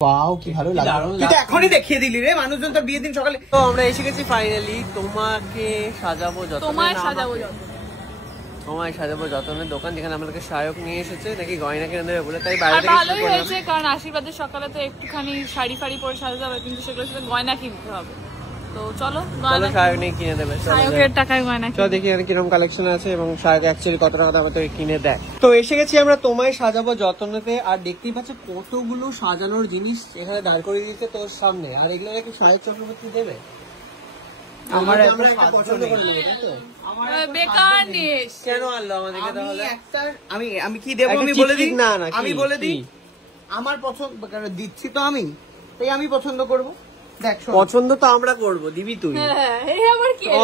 Wow কি ভালো লাগলো, তুই তো এখনই দেখিয়ে দিলি রে, মানুষজন তোর বিয়ের দিন সকালে। তো আমরা এসে গেছি ফাইনালি তোমাকে সাজাবো যতনে, তোমায় সাজাবো যতনের দোকান, যেখানে আমাদেরকে শায়ক নিয়ে এসেছে নাকি গয়না কিনে দেবে বলে, তাই বাইরে থেকে ভালোই হয়েছে, কারণ আশীর্বাদের সকালে তো একটুখানি শাড়ি ফাড়ি পরে সাজা যাবে, কিন্তু সেগুলো সাথে গয়না কিনতে হবে। তো চলো শায়ক নিয়ে কিনে দেবে, শায়কের টাকায় গয়না। চলো দেখি কিরকম কালেকশন আছে এবং শায়ক অ্যাকচুয়ালি কত টাকা আমাদের কিনে দেয়। তো এসে গেছি আমরা তোমায় সাজাবো যতনেতে, আর দেখতেই পাচ্ছ কতগুলো সাজানোর জিনিস এখানে দাঁড় করে দিয়েছে তোর সামনে, আর এগুলো নাকি শায়ক চক্রবর্তী দেবে। আমার পছন্দ করলো বেকার নিয়ে কেন আনলো আমাদেরকে তাহলে? আমি কি দেবো আমি বলে দিই, না না আমি বলে দিই, আমার পছন্দ দিচ্ছি তো আমি, তাই আমি পছন্দ করবো। দেখ পছন্দ তো আমরা করবো, দিবি তুই।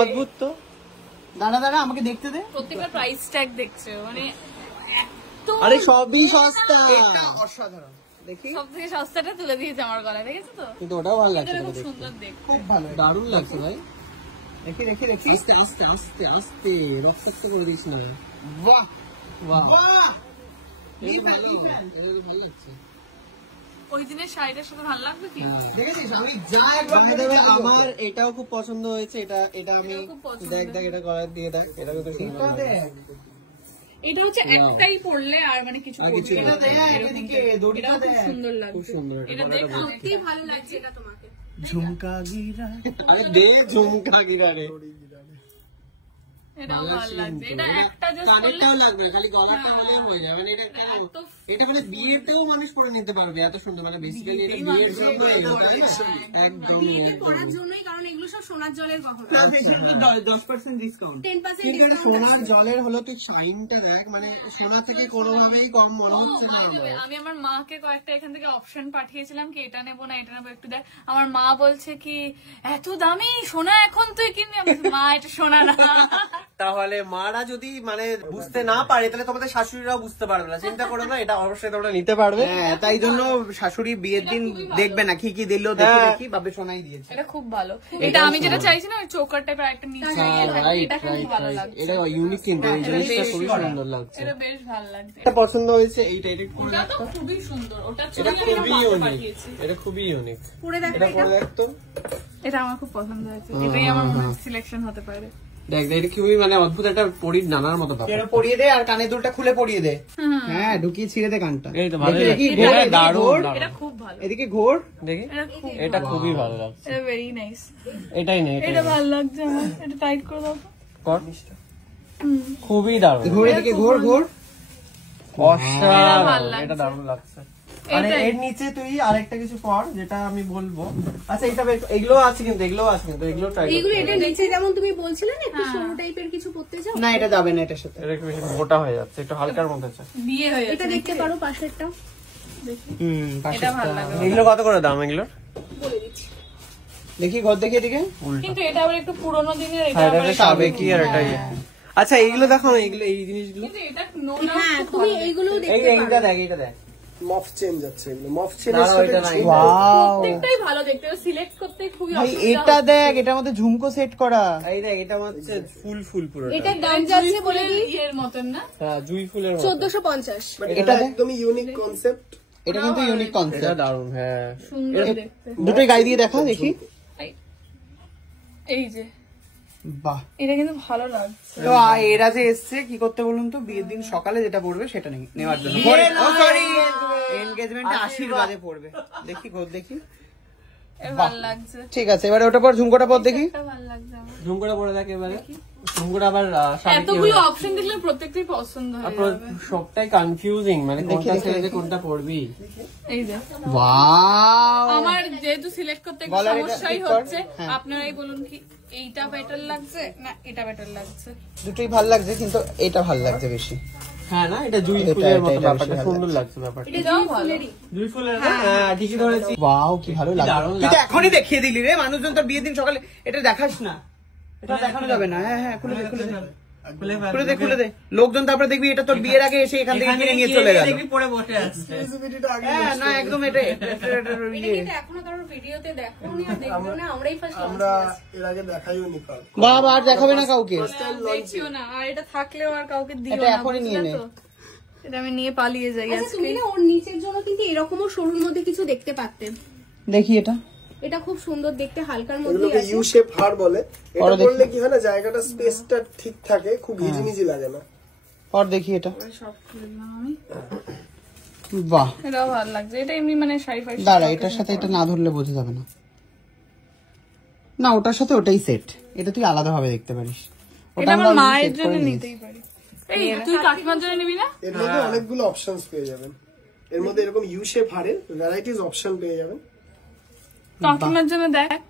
অদ্ভুত তো। দাঁড়া দাঁড়া আমাকে দেখতে দে, প্রত্যেকটা প্রাইস ট্যাগ দেখছে, মানে আরে সবই সস্তা, এটা অসাধারণ। দেখি সবথেকে সস্তাটা তুলে দিয়েছে আমার গলায়, দেখেছো তো? কিন্তু ওটাও ভালো লাগছে, খুব সুন্দর দেখ, খুব ভালো, দারুণ লাগছে ভাই। দেখি দেখি দেখি, আস্তে আস্তে আস্তে আস্তে রক্তাক্ত করে দিস না। বাহ বাহ বাহ, ভালো লাগছে। ওই দিনের শাড়িটার সাথে ভালো লাগবে কি? দেখেছিস আমি যা একবার আমার এটাও খুব পছন্দ হয়েছে, এটা আমি দেখ দেখ এটা গলায় দিয়ে দেখ, এটা কিন্তু সুন্দর দেখ। এটা হচ্ছে একটাই পড়লে আর মানে কিছু পড়বে না, এদিকে দড়িটা খুব সুন্দর লাগছে, খুব সুন্দর, এটা দেখ সত্যি ভালো লাগছে। এটা তোমাকে ঝুমকা গিরা, আরে দে ঝুমকা গিরা রে, এটা ভালো লাগছে। এটা একটা জাস্ট কানেরটাও লাগবে, খালি গলাটা হলে হয়ে যাবে। মানে এটা কেন, এটা মানে বিয়েতেও মানুষ পরে নিতে পারবে, এত সুন্দর। মানে বেসিক্যালি এটা বিয়ের জন্য একদম পরার জন্যই, কারণ এগুলো সব সোনার জলের গহনা। 10% ডিসকাউন্ট, 10% কিন্তু এটা ডিসকাউন্ট। সোনার জলের হলো, তুই শাইনটা দেখ, মানে সোনা থেকে কোনোভাবেই কম মনে হচ্ছে না আমার। আমি আমার মাকে কয়েকটা এখান থেকে অপশন পাঠিয়েছিলাম কি এটা নেবো না এটা নেবো, একটু দেখ। আমার মা বলছে কি এত দামি সোনা এখন তুই কিনবি? আমি বলছি, মা এটা সোনা না। তাহলে মারা যদি মানে বুঝতে না পারে, তাহলে তোমাদের শাশুড়িরাও বুঝতে পারবে না। চিন্তা করো না, এটা অবশ্যই তোমরা নিতে পারবে। হ্যাঁ, তাই জন্য শাশুড়ি বিয়ের দিন দেখবে না কি কি দিল, দেখি দেখি ভাবে সোনাই দিয়েছে। এটা খুব ভালো। এটা আমি যেটা চাইছি না, ওই চোকার টাইপের একটা নিচে এটা খুব ভালো লাগছে। এটা ইউনিক, কিন্তু এই জিনিসটা খুবই সুন্দর লাগছে। এটা বেশ ভালো লাগছে। এটা পছন্দ হয়েছে, এইটা এডিট করে এটা তো খুবই সুন্দর। ওটা এটা ছবি খুবই আমি ইউনিক, পাঠিয়েছি। এটা খুবই ইউনিক। পরে দেখ এটা পরে দেখ তো, এটা আমার খুব পছন্দ হয়েছে। এটাই আমার মনে হয় সিলেকশন হতে পারে। দেখ এটা খুবই মানে অদ্ভুত একটা পরীর নানার মতো ব্যাপার। এটা পরিয়ে দে, আর কানের দুলটা খুলে পরিয়ে দে। হ্যাঁ, ঢুকিয়ে ছিঁড়ে দে কানটা। এই তো ভালো দেখি, লাগছে, এটা দারুণ। এটা খুব ভালো। এদিকে ঘোর, দেখি এটা খুব এটা খুবই ভালো লাগছে। এটা ভেরি নাইস। এটাই নেই, এটা ভালো লাগছে আমার। এটা টাইট করে দাও তো। কর, খুবই দারুণ। ঘোর এদিকে ঘোর ঘোর, অসাধারণ, এটা দারুণ লাগছে। আরে এর নিচে তুই আরেকটা কিছু পর, যেটা আমি বলবো। আচ্ছা এটা এগুলো আছে, কিন্তু এগুলো আছে, কিন্তু এগুলো ট্রাই করো। এইগুলো এটা নিচে যেমন তুমি বলছিলে না একটু সরু টাইপের কিছু পড়তে যাও, না এটা যাবে না এটার সাথে, এটা একটু বেশি মোটা হয়ে যাচ্ছে, একটু হালকার মধ্যে আছে। বিয়ে হয়ে এটা দেখতে পারো পাশেরটা, এটা ভালো লাগে। এগুলো কত করে দাম এগুলোর? বলে দিচ্ছি। দেখি ঘর দেখি এদিকে। কিন্তু এটা আবার একটু পুরোনো দিনের, এটা হ্যাঁ, আবার এটা সাবেকি আর এটাই। আচ্ছা এইগুলো দেখো, এইগুলো এই জিনিসগুলো। কিন্তু এটা নো না। হ্যাঁ, তুমি এইগুলোও দেখতে পারো। এইটা দেখ, এইটা দেখ, মফ চেঞ্জ আছে, এগুলো মফ চেঞ্জ। ওয়াও প্রত্যেকটাই ভালো দেখতে, সিলেক্ট করতে খুবই ভাই, অসুবিধা এটা হচ্ছে। দেখ, এটার মধ্যে ঝুমকো সেট করা। এই দেখ, এটা হচ্ছে ফুল ফুল পুরো, এটার দাম যাচ্ছে বলে দিই এর মতন না, হ্যাঁ জুই ফুলের মতো। 1450। এটা একদমই ইউনিক কনসেপ্ট। এটা কিন্তু ইউনিক এটা কনসেপ্ট। দারুণ, হ্যাঁ। সুন্দর দেখতে। দুটোই গায়ে দিয়ে দেখা দেখি। এই যে বাহ, এটা কিন্তু ভালো লাগছে। তো এরা যে এসছে কি করতে বলুন তো, বিয়ের দিন সকালে যেটা পড়বে সেটা নেওয়ার জন্য। এনগেজমেন্টে আশীর্বাদে পড়বে। দেখি ঘর দেখি, ভালো লাগছে। ঠিক আছে। এবারে ওটা পর ঝুমকোটা পর দেখি। এটা ভালো লাগছে আমার। ঝুমকোটা পরে দেখ এবারে। ঝুমকোটা আবার এতগুলো অপশন দেখলে প্রত্যেকটাই পছন্দ হয়ে যাবে। সবটাই কনফিউজিং, মানে কোনটা ছেড়ে যে কোনটা পড়বি। এই যে ওয়াও, আমার যেহেতু সিলেক্ট করতে একটু গলার এটা সমস্যাই ঠিক কর। হচ্ছে, হ্যাঁ। আপনারাই বলুন কি এইটা বেটার লাগছে না এটা বেটার লাগছে। দুটোই ভাল লাগছে, কিন্তু এটা ভাল লাগছে বেশি। হ্যাঁ না, এটা জুই এটা- ফুলের মতো এটা ব্যাপারটা, বেশি সুন্দর ভালো লাগছে ব্যাপারটা। এটাও ভালো। জুই ফুলের, হ্যাঁ ঠিকই ধরেছি। ওয়াও কি ভালো লাগছে। দারুণ তুই তো এখনই দেখিয়ে দিলি রে, মানুষজন তোর বিয়ের দিন সকালে। এটা দেখাস না, এটা দেখানো যাবে না। হ্যাঁ হ্যাঁ, খুলে দে খুলে দে খুলে দে খুলে দে। লোকজন তারপরে দেখবি এটা তোর বিয়ের আগে এসে এখান থেকে কিনে নিয়ে চলে গেল। পরে বসে আসছে। হ্যাঁ না, একদম এটা এটা কিন্তু এখনো কারোর ভিডিওতে দেখোনি আর দেখবো না, আমরাই ফার্স্ট আমরা এর আগে দেখাইও নি কাউকে। বাবা আর দেখাবে না কাউকে। দেখিও না, আর এটা থাকলেও আর কাউকে দিও এটা না, এখনই নিয়ে বুঝলে নে। তো? এটা আমি নিয়ে পালিয়ে যাই আচ্ছা আজকে। তুমি না ওর নিচের জন্য কিন্তু এরকমও সরুর মধ্যে কিছু দেখতে পারতে। দেখি এটা এটা খুব সুন্দর দেখতে, হালকার মধ্যে এগুলোকে আছে। ইউ শেপ হার বলে। এটা পরে দেখি। করলে কি হয় না, জায়গাটা স্পেসটা ঠিক থাকে, খুব হিজিমিজি লাগে না। পর দেখি এটা। সব খুলে দিলাম আমি। বাহ, এটাও ভালো লাগছে, এটা এমনি মানে শাড়ি ফাড়ি দাঁড়া, এটার সাথে এটা না ধরলে বোঝা যাবে না। না, ওটার সাথে ওটাই সেট। এটা তুই আলাদা ভাবে দেখতে পারিস। ওটা এটা আমরা আমার already মায়ের set জন্য করে নিয়েছি। নিতেই পারি। এই তুই কাকিমার জন্য নিবি না? এর মধ্যে অনেকগুলো অপশনস পেয়ে যাবেন। এর মধ্যে এরকম ইউ শেপ হারের ভ্যারাইটিস অপশন পেয়ে যাবেন। কাকিমার জন্য দেখ